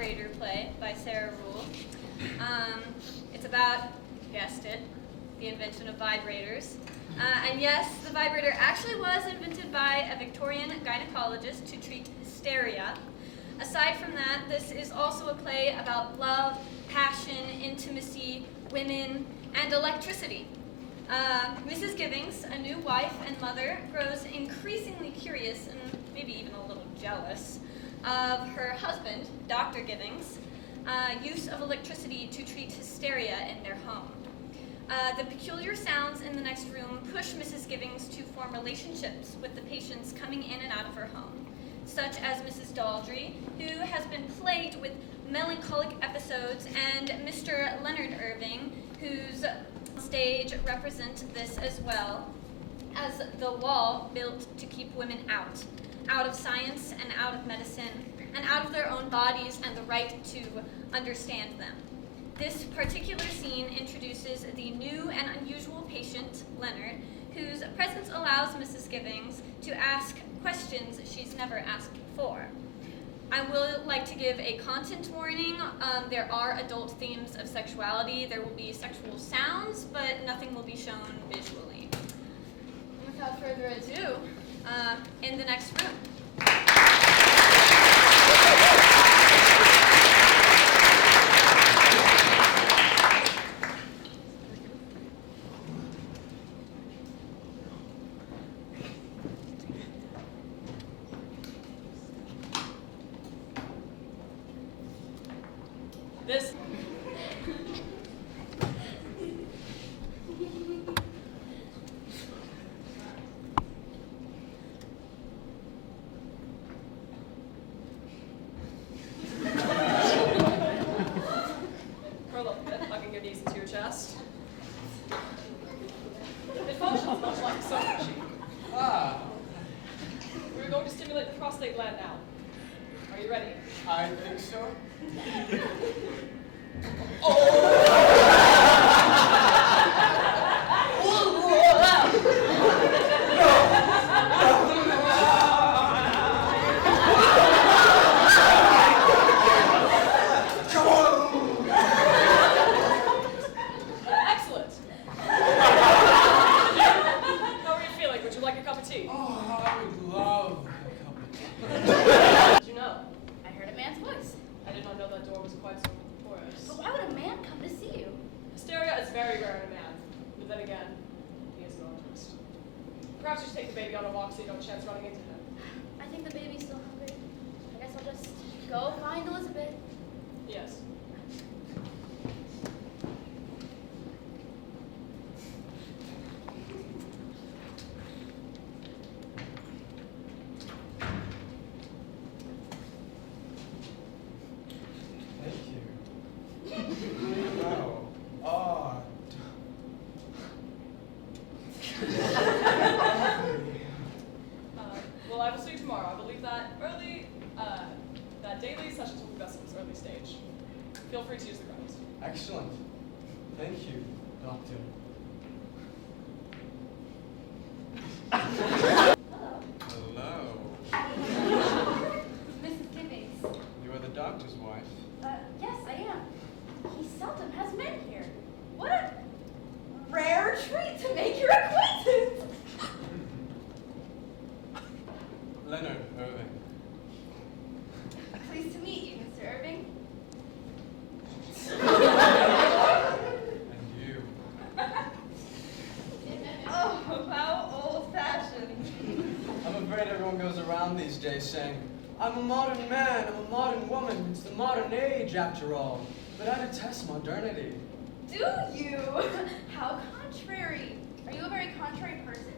Vibrator play by Sarah Ruhl. It's about, guessed it, the invention of vibrators. And yes, the vibrator actually was invented by a Victorian gynecologist to treat hysteria. Aside from that, this is also a play about love, passion, intimacy, women, and electricity. Mrs. Givings, a new wife and mother, grows increasingly curious and maybe even a little jealous of her husband, Dr. Givings' use of electricity to treat hysteria in their home. The peculiar sounds in the next room push Mrs. Givings to form relationships with the patients coming in and out of her home, such as Mrs. Daldry, who has been plagued with melancholic episodes, and Mr. Leonard Irving, whose stage represents this as well as the wall built to keep women out of science and out of medicine, and out of their own bodies and the right to understand them. This particular scene introduces the new and unusual patient, Leonard, whose presence allows Mrs. Givings to ask questions she's never asked before. I will like to give a content warning. There are adult themes of sexuality. There will be sexual sounds, but nothing will be shown visually. Without further ado, in the next room. This. Curl up a bit, hugging your knees into your chest. It functions much like a sewing machine. We're going to stimulate the prostate gland now. Are you ready? I think so. Excellent. How are you feeling? Would you like a cup of tea? Oh, I would love a cup of tea. Did you know? I heard a man's voice. I did not know that door was quite so porous. But why would a man come to see you? Hysteria is very rare in a man, but then again, he is an artist. Perhaps you should take the baby on a walk so you don't chance running into him. I think the baby's still hungry. I guess I'll just go find Elizabeth. Yes. Thank you. Wow. Odd. Well, I will see you tomorrow. I believe that that daily sessions will be best in this early stage. Feel free to use the grounds. Excellent. Thank you, Doctor. Hello. Hello. Mrs. Givings. You are the doctor's wife. Yes, I am. He seldom has men here. What a rare treat to make your acquaintance. Leonard Irving. Pleased to meet you, Mr. Irving. And you. Oh, how old-fashioned. I'm afraid everyone goes around these days saying, I'm a modern man, I'm a modern woman, it's the modern age after all. But I detest modernity. Do you? How contrary. Are you a very contrary person?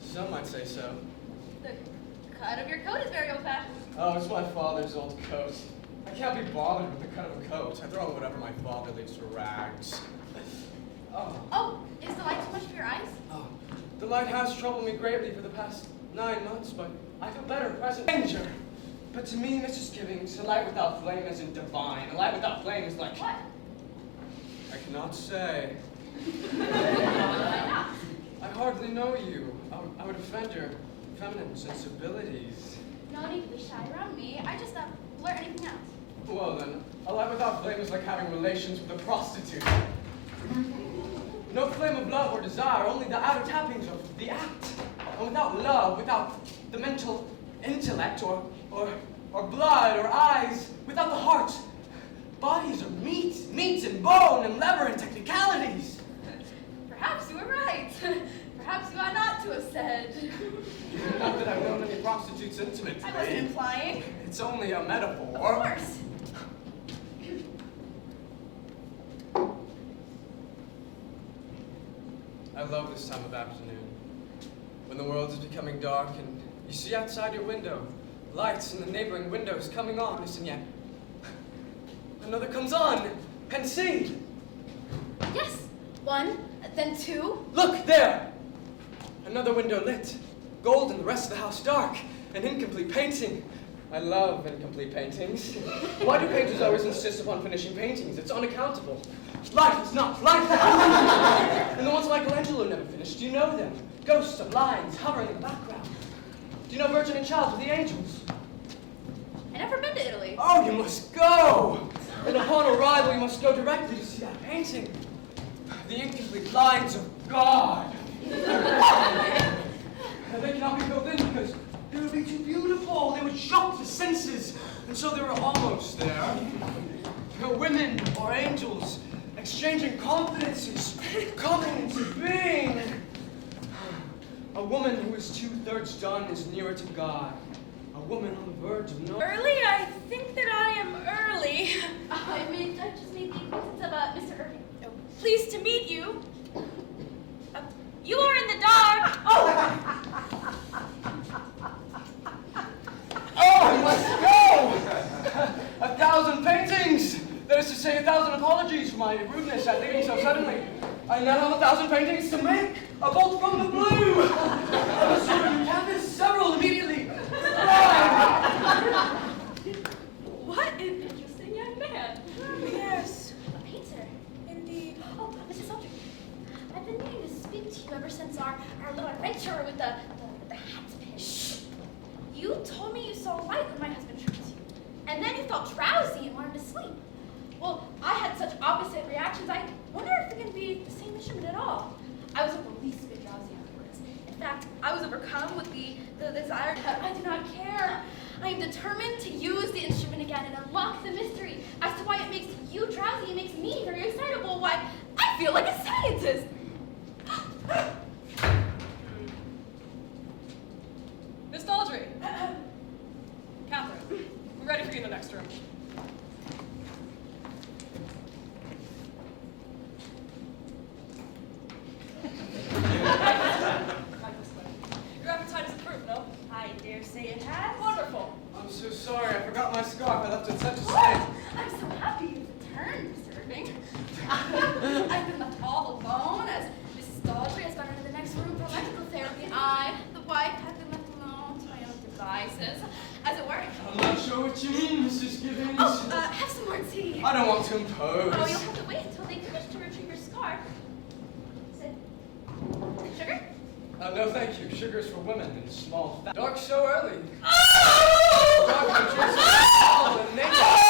Some might say so. The cut of your coat is very old-fashioned. Oh, it's my father's old coat. I can't be bothered with the cut of a coat. I throw on whatever my father leaves for rags. Oh. Oh, is the light too much for your eyes? Oh. The light has troubled me greatly for the past 9 months, but I feel better present. Danger! But to me, Mrs. Givings, a light without flame isn't divine. A light without flame is like... What? I cannot say. Why not? I hardly know you. I would offend your feminine sensibilities. No need to be shy around me. I just blurt anything out. Well then, a life without flame is like having relations with a prostitute. No flame of love or desire, only the outer tappings of the act. And without love, without the mental intellect or blood or eyes, without the heart, bodies are meat and bone and lever and technicalities. Perhaps you were right. Perhaps you ought not to have said. Not that I've known any prostitutes intimately. I wasn't implying. It's only a metaphor. Of course. I love this time of afternoon, when the world is becoming dark and you see outside your window lights in the neighboring windows coming on, and yet another comes on, and see! Yes. One, then two. Look, there! Another window lit, gold and the rest of the house dark, an incomplete painting. I love incomplete paintings. Why do painters always insist upon finishing paintings? It's unaccountable. Life is not life. And the ones Michelangelo never finished, do you know them? Ghosts of lines hovering in the background. Do you know Virgin and Child with the Angels? I never been to Italy. Oh, you must go! And upon arrival, you must go directly to see that painting. The incomplete lines of God. And they cannot be filled in because they would be too beautiful. They would shock the senses. And so they were almost there. Women or angels exchanging confidences, coming into being. A woman who is 2/3 done is nearer to God. A woman on the verge of no. Early? I think that I am early. I just made the acquaintance of Mr. Irving. Oh, pleased to meet you. You are in the dark. Oh, I must go! 1,000 paintings! That is to say, 1,000 apologies for my rudeness at leaving so suddenly. I now have 1,000 paintings to make! A bolt from the blue! I must order new canvas, several immediately! What an interesting young man. Yes, A painter. indeed. Oh, Mrs. Aldrich, I've been meaning to speak to you ever since our little adventure with the hat pin. Shh. You told me you saw light when my husband tricked you. And then you felt drowsy and wanted to sleep. Well, I had such opposite reactions. I wonder if it can be the same instrument at all. I was the least bit drowsy afterwards. In fact, I was overcome with the desire that I do not care. I am determined to use the instrument again and unlock the mystery as to why it makes you drowsy and makes me very excitable. Why, I feel like a scientist. Miss Daldry. Catherine, we're ready for you in the next room. Your appetite is improved, no? I dare say it has. Wonderful. I'm so sorry, I forgot my scarf. I left it in such a Oh, state. I'm so happy you've returned, Mr. Irving. I've been left all alone as Mrs. Daldry has gone into the next room for electrical therapy. I, the wife, have been left alone to my own devices, as it were. I'm not sure what you mean, Mrs. Gibbons. Oh, have some more tea. I don't want to impose. Oh, you'll have to wait until they finish to retrieve your scarf. Sit. Sugar? No, thank you. Sugar's for women and small fat. Dark so early. Oh! Dark and all the naked.